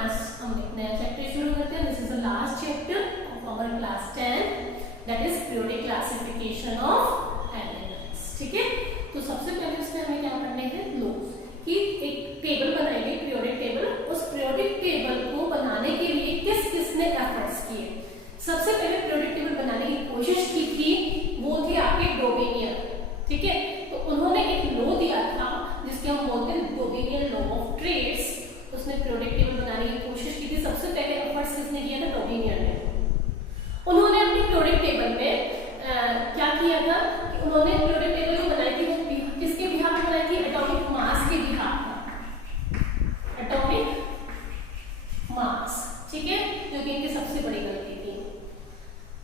आज हम एक नया चैप्टर शुरू करते हैं। This is the last chapter of our class 10, that is periodic classification of elements. ठीक है, तो सबसे पहले इसमें हमें क्या करने हैं, लो कि एक टेबल बनाएंगे, पीरियोडिक टेबल। उस पीरियोडिक टेबल को बनाने के लिए किस किसने एफर्ट्स किए। सबसे पहले पीरियोडिक टेबल बनाने की कोशिश की थी, वो थे आपके डोबेनियर। ठीक है, तो उन्होंने एक लॉ दिया था जिसके हम बोलते हैं डोबेनियर लॉ ऑफ ट्रेड्स। उसने पीरियोडिक टेबल बनाने की कोशिश की थी। सबसे पहले एफर्ट्स किसने किया था, डोबेनियर ने। उन्होंने अपनी पीरियोडिक टेबल में क्या किया था कि उन्होंने पीरियोडिक टेबल जो बनाई थी वो किसके बिहाफ में बनाई थी, एटॉमिक मास के बिहाफ में, एटॉमिक मास। ठीक है, जो कि इनकी सबसे बड़ी गलती थी,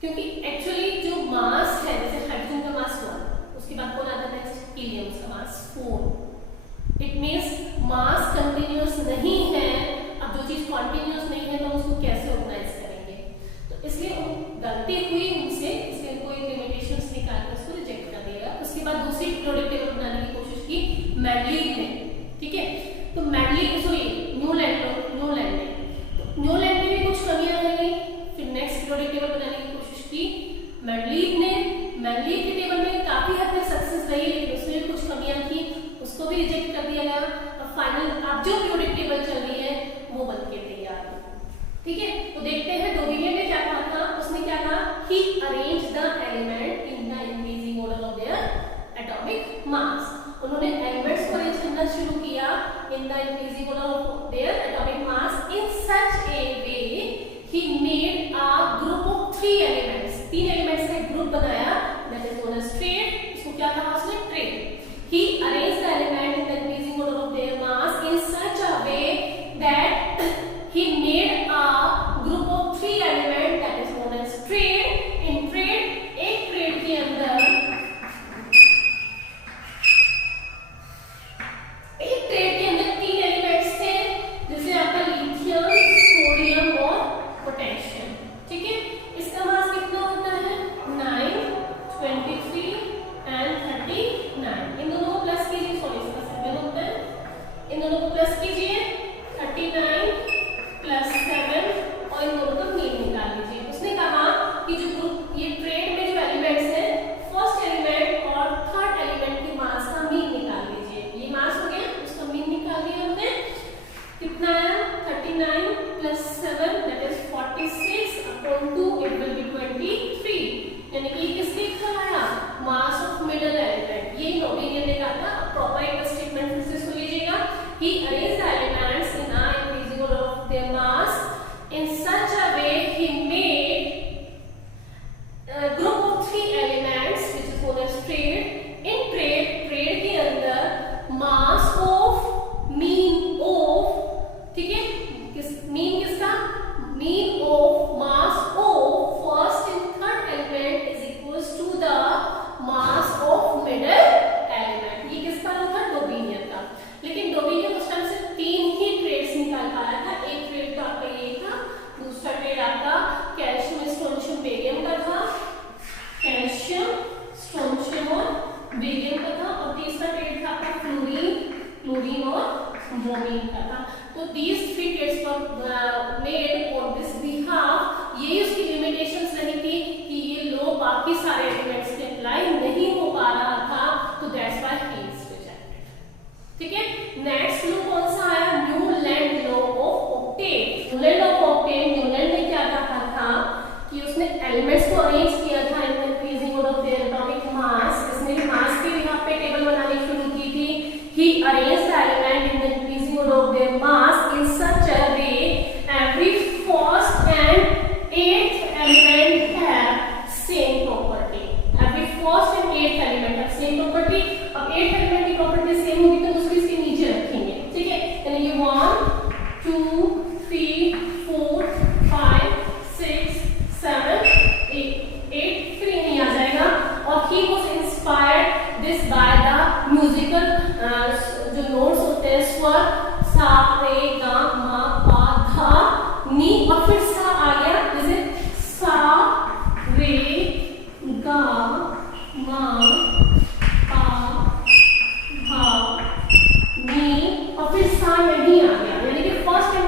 क्योंकि एक्चुअली जो मास है, जैसे हाइड्रोजन का मास 1, उसके बाद कौन आता है नेक्स्ट, हीलियम का मास 4। इट मींस मास कंटीन्यूअस नहीं है। अब जो चीज कंटीन्यूअस नहीं है तो उसको कैसे ऑर्गेनाइज करेंगे, तो इसलिए गलती हुई उनसे, इसलिए उनको एक लिमिटेशंस निकाल कर उसको रिजेक्ट कर दिया। उसके बाद दूसरी पीरियोडिक टेबल बनाने की कोशिश की मैडलिक ने। ठीक है, तो मैडलिक सॉरी न्यूलैंड ने, तो न्यूलैंड में भी कुछ कमियां रह गई। फिर नेक्स्ट पीरियोडिक टेबल बनाने की कोशिश की मैडलिक ने। मैडलिक के टेबल में काफी हद तक सक्सेस रही, लेकिन उसमें भी कुछ कमियां थी, उसको भी रिजेक्ट कर दिया गया। और फाइनल अब जो पीरियोडिक टेबल चल रही है वो बनके तैयार है। ठीक है, तो देखते हैं डोबेनियर ने क्या कहा था। उसने क्या कहा, he arrange the element in the increasing order of their atomic mass. उन्होंने एलिमेंट्स को अरेंज करना शुरू किया in the increasing order of their atomic mass in such a way he made a group of 3 elements. 3 elements का एक group बनाया, that is known as triad. इसको क्या कहा उसने, triad. He arranged the element in the increasing order of their mass in such a way that he made a group of 3 elements that is known as trade. In trade, एक trade के अंदर तीन elements थे, जैसे आपका lithium, sodium और potassium. ठीक है, इसका मास कितना होता है, 9, 23 एंड 39। इन दोनों को प्लस कीजिए, सॉरी इसका 7 होता है, इन दोनों को प्लस कीजिए, 39 प्लस 7 और इन दोनों का मीन निकाल लीजिए। उसने कहा कि जो ग्रुप ये ट्रेड में जो एलिमेंट्स हैं, फर्स्ट एलिमेंट और थर्ड एलिमेंट के मास का मीन निकाल लीजिए। ये मास हो गया, उसका मीन निकाल दिया हमने। कितना है, 39 plus 7 that is 46 upon 2 it will be 23। यानी कि किसने कहलाया, मास ऑफ मिडल एलिमेंट। ये डोबेनियर ने कहा था। प्रॉपर एक स्टेटमेंट फिर से सुन लीजिएगा। He arranged the elements in a increasing order of their mass in such a way he made group of 3 elements which is known as triad. इन ट्रेड के अंदर मास ऑफ मीन ऑफ, ठीक है, mean किसका, mean of mass of first and third element is equals to the mass of middle element. ये किसका था, डोबेनियर का। लेकिन डोबेनियर उस टाइम से 3 ही ट्रेड्स निकाल पाया था। एक ट्रेड तो आपका ये था, दूसरा ट्रेड आपका कैल्शियम, स्ट्रोंशियम, बेरियम का था, कैल्शियम, स्ट्रोंशियम और बेरियम का था। और तीसरा ट्रेड था आपका क्लोरीन और ब्रोमीन का था। तो these 3 trades were made on this behalf। ये उसकी लिमिटेशंस रही थी कि ये लो बाकी सारे एलिमेंट्स पे अप्लाई नहीं हो पा रहा था, तो that's why he is rejected. ठीक है, नेक्स्ट लो कौन सा आया, Newland law of octave. Newland law of octave, Newland ने क्या कहा था कि उसने एलिमेंट्स को अरेंज किया था in increasing order of their atomic मास। इसने मास के यहाँ पे टेबल बनानी शुरू की थी। He arranged the element in the increasing order of their mass in such a way every first and 8th element have same property. Every first and 8th element have same property. अब 8th element की property same होगी तो उसको इसके नीचे रखेंगे। ठीक है, यानी ये 1 2 3 4 5 6 7 8 3 नहीं आ जाएगा। और he was inspired this by the musical जो नोट्स होते हैं, स्वर, सा रे गा मा पा धा नी, और फिर सा आ गया, जैसे सा रे गा मा पा धा नी, और फिर सा नहीं आ गया। यानी कि फर्स्ट एंड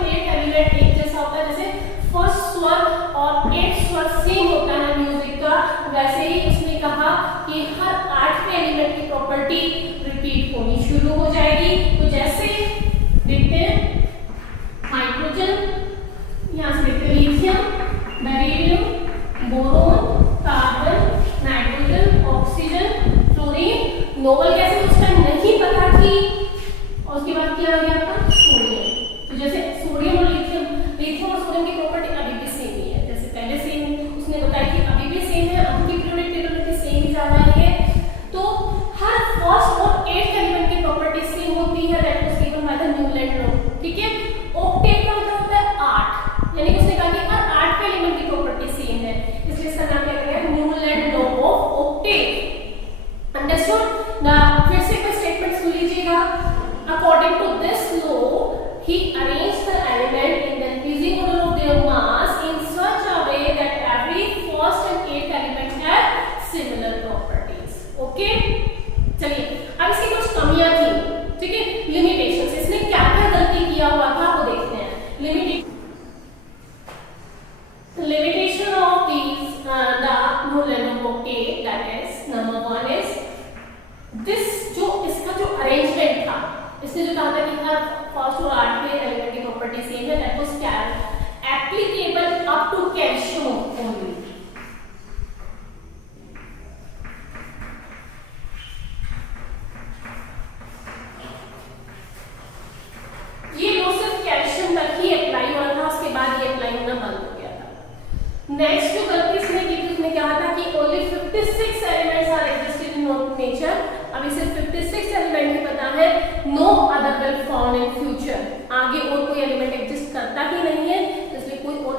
नेक्स्ट जो गलती इसने की थी उसने कहा था कि only 56 elements are existed in nature. अब इसे 56 एलिमेंट ही पता है, no other will found in future, आगे और कोई एलिमेंट एग्जिस्ट करता ही नहीं है, इसलिए कोई और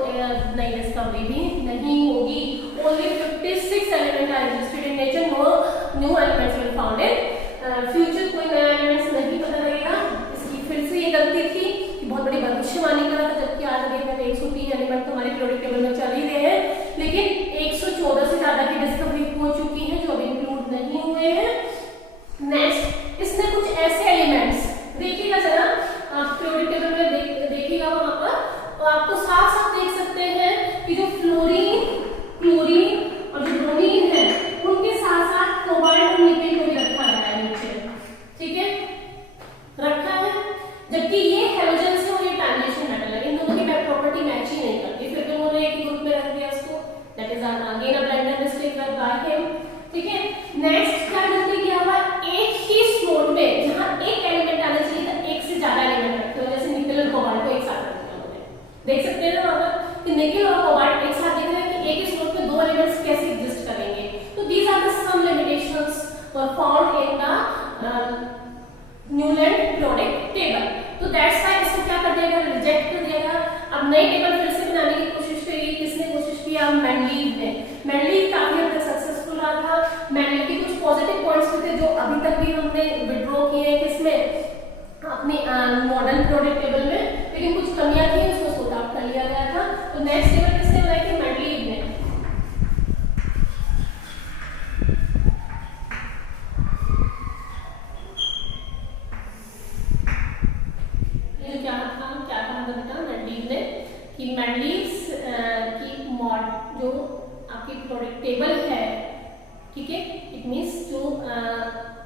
नई डिस्कवरी भी नहीं होगी। Only 56 element are existed in nature, no new elements will found in future, कोई नया एलिमेंट्स नहीं पता लगेगा। इसकी फिर से ये गलती थी कि बहुत बड़ी भविष्यवाणी करा था, जबकि आज देखते हैं 103 एलिमेंट तो हमारे पीरियोडिक टेबल में चल ही रहे हैं, लेकिन 114 से ज्यादा की डिस्कवरी हो चुकी है जो अभी इंक्लूड नहीं हुए हैं। नेक्स्ट इसने कुछ ऐसे एलिमेंट्स, देखिएगा जरा आप पीरियोडिक टेबल में देखिएगा वहां पर, तो आपको साफ साफ देख सकते हैं कि जो फ्लोरीन, क्लोरीन और जो ब्रोमीन है उनके साथ साथ कोबाल्ट और निकेल को भी रखा गया है नीचे, ठीक है, रखा है, जबकि ये हेलोजन से और ये ट्रांजिशन मेटल है, इन दोनों की प्रॉपर्टी मैच ही नहीं करती, फिर भी उन्होंने एक ही ग्रुप में रख दिया इसको, that is again a blunder mistake by him, ठीक है। नेक्स्ट क्या गलती किया हुआ, एक ही स्लोट में जहां एक एलिमेंट आना चाहिए था एक से ज्यादा एलिमेंट रखते हो, जैसे निकेल और कोबाल्ट को एक साथ रख दिया उन्होंने, देख सकते हैं ना वहां पर कि निकेल और कोबाल्ट एक साथ दिख रहे हैं कि एक ही स्लोट में दो एलिमेंट्स कैसे एग्जिस्ट करेंगे। तो these are the some limitations were found in the Newland periodic table, तो दैट्स व्हाई इसको क्या कर देगा, रिजेक्ट कर देगा। अब नई टेबल फिर से बनाने की कोशिश करी, किसने कोशिश किया, मेंडलीव ने। मेंडलीव काफी हद तक सक्सेसफुल रहा था, मेंडलीव के कुछ पॉजिटिव पॉइंट्स थे जो अभी तक भी हमने विड्रॉ किए हैं किसमें, अपने मॉडर्न पीरियोडिक टेबल में, लेकिन कुछ कमियां थी उसको सॉर्ट आउट कर लिया गया था। तो नेक्स्ट टेबल किसने बनाई थी, मेंडलीव ने। क्या कहा था मेंडलीव ने कि मेंडलीव्स की मॉड जो आपकी पीरियोडिक टेबल है, ठीक है, इट मींस जो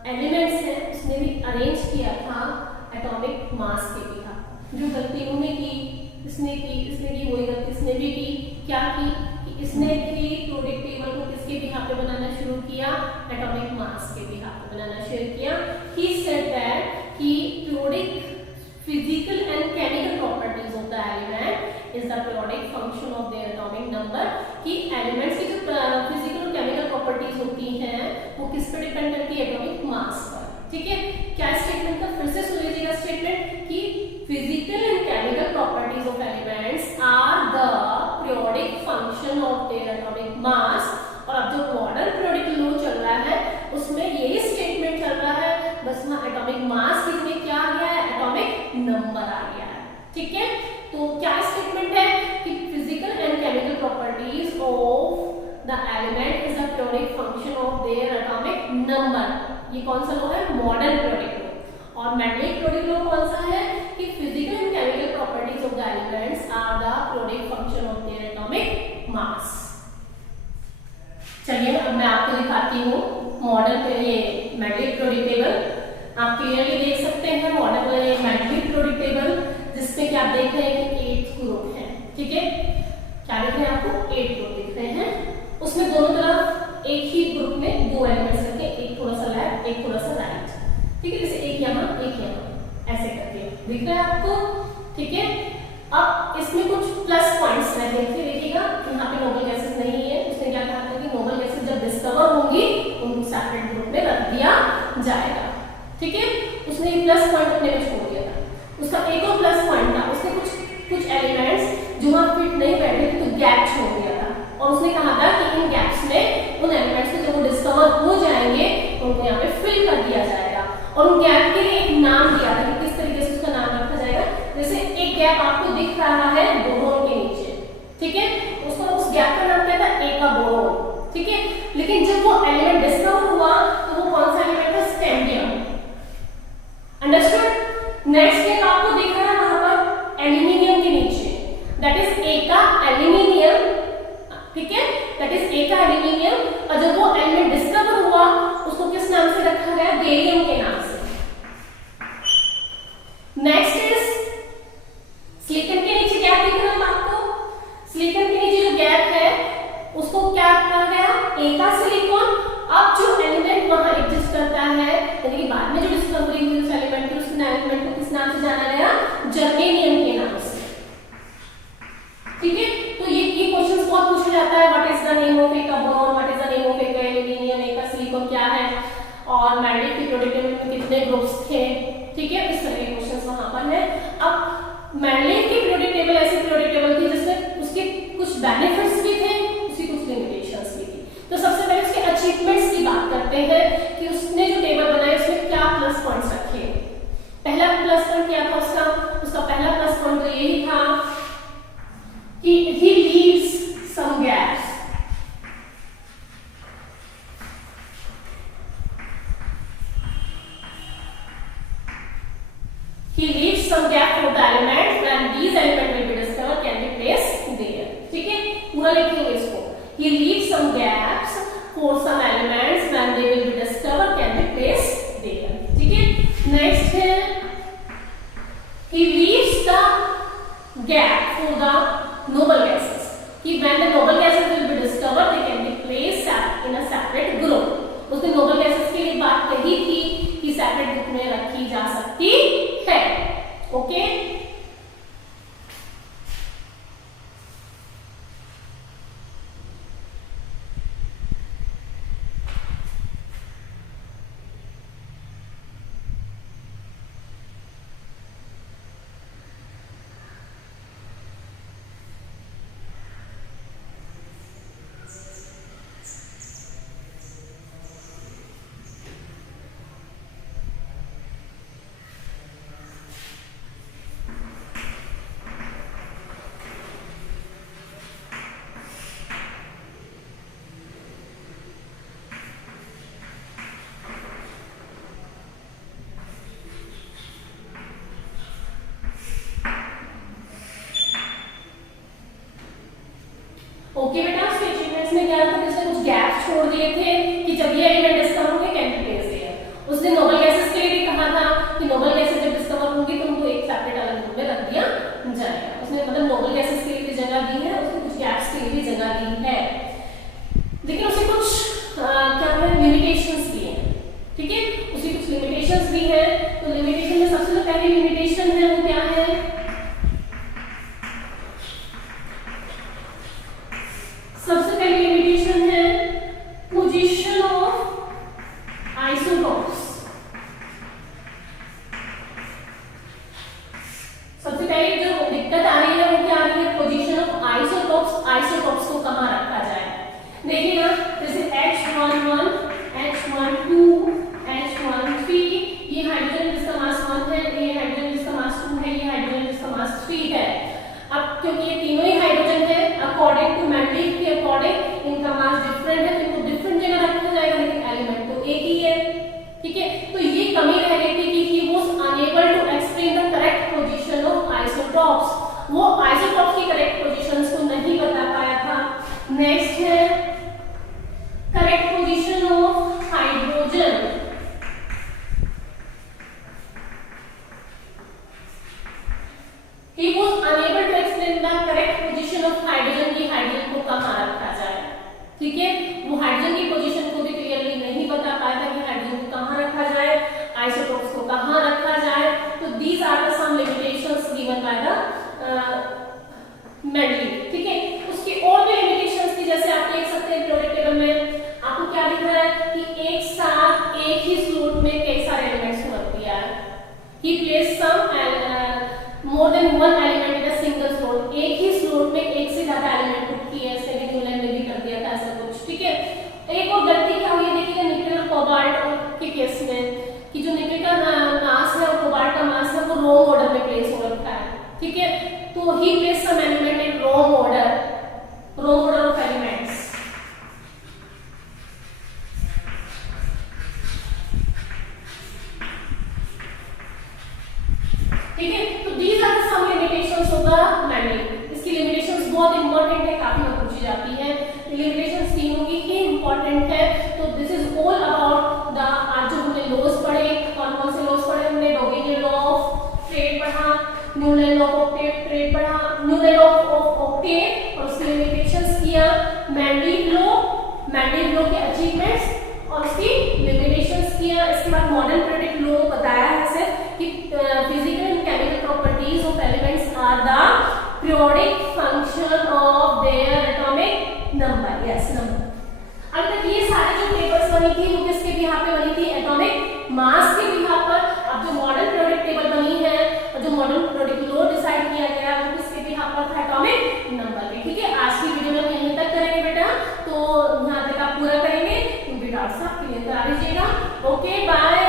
एलिमेंट्स हैं उसने भी अरेंज किया था एटॉमिक मास के बिहाफ। जो गलती उन्होंने की, इसने की वही गलती इसने भी की, क्या की कि इसने भी पीरियोडिक टेबल को किसके बिहाफ पे बनाना शुरू किया, एटॉमिक मास के बिहाफ पे बनाना शुरू किया। ही सेड दैट कि periodic physical and chemical properties of the element is the periodic function of their atomic number, कि elements की जो physical और chemical properties होती हैं वो किस पे डिपेंड करती है, atomic mass पर, ठीक है। क्या स्टेटमेंट का फिर से सुन लीजिएगा स्टेटमेंट कि physical and chemical properties of elements are the periodic function of their atomic mass। और अब जो मॉडर्न पीरियोडिक लॉ चल रहा है उसमें यही स्टेटमेंट चल रहा है, बस वहां एटॉमिक मास कितने क्या आ गया है, एटॉमिक नंबर आ गया है, ठीक है। तो क्या स्टेटमेंट है कि physical and chemical properties of the element is the periodic function of their atomic number. ये कौन सा लॉ है, मॉडर्न पीरियोडिक लॉ। और मेंडलीव पीरियोडिक लॉ कौन सा है कि physical and chemical properties of the elements are the periodic function of their atomic mass. चलिए अब मैं आपको दिखाती हूँ मॉडल पे ये मेंडलीव पीरियोडिक टेबल। आप क्लियरली देख सकते हैं मॉडल में मेंडलीव पीरियोडिक टेबल, जिसमें कि आप देख रहे हैं कि 8 ग्रुप है, ठीक है। क्या दिख रहे हैं आपको, 8 ग्रुप दिख रहे हैं। उसमें दोनों तरफ एक ही ग्रुप में दो एलिमेंट्स रखे, एक थोड़ा सा लेफ्ट एक थोड़ा सा राइट, ठीक है, जैसे एक यहाँ ऐसे करके दिख रहा है आपको, ठीक है। अब इसमें कुछ प्लस पॉइंट्स हैं, देखिएगा यहाँ पे नोबल गैसेस नहीं है। उसने क्या कहा था कि नोबल गैसेस जब डिस्कवर होंगी उनको सेपरेट ग्रुप में रख दिया जाएगा, ठीक है। उसने ये प्लस पॉइंट अपने में छोड़ दिया था। उसका एक और प्लस पॉइंट था, उसने कुछ एलिमेंट्स जो वहां फिट नहीं बैठे थे तो गैप छोड़ दिया था, और उसने कहा था कि इन गैप्स में उन एलिमेंट्स को जब वो डिस्कवर हो जाएंगे तो उनको यहाँ पे फिल कर दिया जाएगा, और उन गैप के लिए एक नाम दिया था कि किस तरीके से उसका नाम रखा जाएगा। जैसे एक गैप आपको दिख रहा है बोरोन के नीचे, ठीक है, उसको उस गैप का नाम क्या था, ए का बोरोन, ठीक है। लेकिन जब वो एलिमेंट डिस्कवर हुआ तो वो कौन सा एलिमेंट था, स्कैंडियम, अंडरस्टूड। नेक्स्ट गैप आपको दिख रहा है वहां पर एल्यूमिनियम के नीचे, दैट इज ए का एल्यूमिनियम, ठीक है, दैट इज ए का एल्यूमिनियम। और जब वो एलिमेंट डिस्कवर हुआ उसको किस नाम से रखा गया, बेरियम के नाम से। नेक्स्ट इज सिलिकॉन के नीचे गैप दिख रहा है आपको, सिलिकॉन के नीचे जो गैप है उसको क्या कहा गया, ए का सिलिकॉन। अब जो एलिमेंट वहां एग्जिस्ट करता है, यानी कि बाद में जो डिस्कवरी हुई उस एलिमेंट की, उस एलिमेंट को किस नाम से जाना गया, जर्मेनियम के नाम से, ठीक है। तो ये क्वेश्चंस बहुत पूछे लिखेंगे इसको। He leaves some gaps for some elements when they will be discovered can be placed there. ठीक है, नेक्स्ट है he leaves the gap for the noble gases. कि when the noble gases will be discovered they can be placed in a separate group. उसने noble gases के लिए बात कही थी कि सेपरेट ग्रुप में रखी जा सकती है। ओके, ओके बेटा, उसके अचीवमेंट्स में क्या था, उसने कुछ गैप्स छोड़ दिए थे कि जब ये एलिमेंट डिस्कवर होंगे कैन बी प्लेस्ड देयर। उसने नोबल गैसेस के लिए भी कहा था कि नोबल गैसेस जब डिस्कवर होंगी तो उनको एक सेपरेट अलग ग्रुप में रख दिया जाएगा। उसने मतलब नोबल गैसेस के लिए भी जगह दी है, उसने कुछ गैप्स के लिए भी जगह दी है, लेकिन उसे कुछ क्या है लिमिटेशंस भी हैं। ठीक है, उसे कुछ लिमिटेशंस भी है। तो लिमिटेशन में सबसे जो पहली लिमिटेशन है वो क्या है, सबसे पहली लिमिटेशन है पोजीशन ऑफ आइसोटॉप्स। सबसे पहले जो दिक्कत आ रही है वो क्या आ रही है, पोजीशन ऑफ आइसोटॉप्स। आइसोटॉप्स को कहां रखा जाए, देखिए ना, जैसे H11, H12, H13, ये हाइड्रोजन जिसका मास 1 है, ये हाइड्रोजन जिसका मास 2 है, ये हाइड्रोजन जिसका मास 3 है। अब क्योंकि ये तीनों ही हाइड्रोजन है, अकॉर्डिंग टू मेंडलीव के अकॉर्डिंग इनका मास डिफरेंट है, तो इनको डिफरेंट जगह रखा जाएगा, लेकिन एलिमेंट तो एक ही है। ठीक है, तो ये कमी रह गई थी कि he was unable to explain the correct position of isotopes. वो आइसोटॉप्स की करेक्ट पोजीशंस को नहीं बता पाया था। नेक्स्ट है correct position of hydrogen. He was unable to explain the correct position of hydrogen की हाइड्रोजन को कहाँ रखा जाए। ठीक है, वो हाइड्रोजन की पोजीशन को भी क्लियरली नहीं बता पाया था कि हाइड्रोजन को कहाँ रखा जाए, आइसोटॉप्स को कहाँ रखा जाए। तो these are the some limitations given by the Mendeleev. ठीक है, उसकी और भी लिमिटेशंस थी, जैसे आप देख सकते हैं पीरियोडिक टेबल में आपको क्या दिख रहा है कि एक साथ एक ही स्लॉट में कई सारे एलिमेंट्स को रख दिया है। He placed some more than one element in a single slot। एक ही स्लॉट में एक से ज्यादा एलिमेंट पुट किए, ऐसे कि न्यूलैंड ने भी कर दिया था ऐसा कुछ। ठीक है, एक और गलती क्या हुई है, देखिए निकल और कोबाल्ट के केस में कि जो निकल का मास है और कोबाल्ट का मास है वो रॉन्ग ऑर्डर में प्लेस हो रखा है। ठीक है, तो he place some element in wrong order of elements. ठीक है, तो these are the some limitations of the Mendeleev. इसकी लिमिटेशंस बहुत इंपॉर्टेंट है, काफी बार पूछी जाती है। लिमिटेशंस तीनों की ही इंपॉर्टेंट है। तो this is all about the आज जो हमने लॉज पढ़े, कौन कौन से लॉज पढ़े हमने, डोगेनियन लॉ ऑफ ट्रेड पढ़ा, न्यूलैंड लॉ ऑफ ट्रेड पढ़ा, न्यूलैंड लॉ ऑफ ऑक्टेट और उसकी लिमिटेशंस किया, मेंडलीव लॉ के अचीवमेंट्स और उसकी लिमिटेशंस किया। इसके बाद मॉडर्न पीरियोडिक लॉ बताया है सिर्फ कि physical and chemical properties of elements are the periodic function of their atomic number। yes, number। अब तक ये सारे जो पेपर्स बनी थी वो किसके बिहाफ पे बनी थी, एटॉमिक मास के बिहाफ पर। अब जो मॉडर्न पीरियोडिक टेबल बनी है और जो मॉडर्न पीरियोडिक लॉ डिसाइड किया गया वो किसके बिहाफ पर था, एटॉमिक नंबर पे। ठीक है, आज की वीडियो में हम यहीं तक करेंगे बेटा, तो यहाँ तक आप पूरा करेंगे, तुम बेटा आपके लिए तैयार रहिएगा। Okay, bye.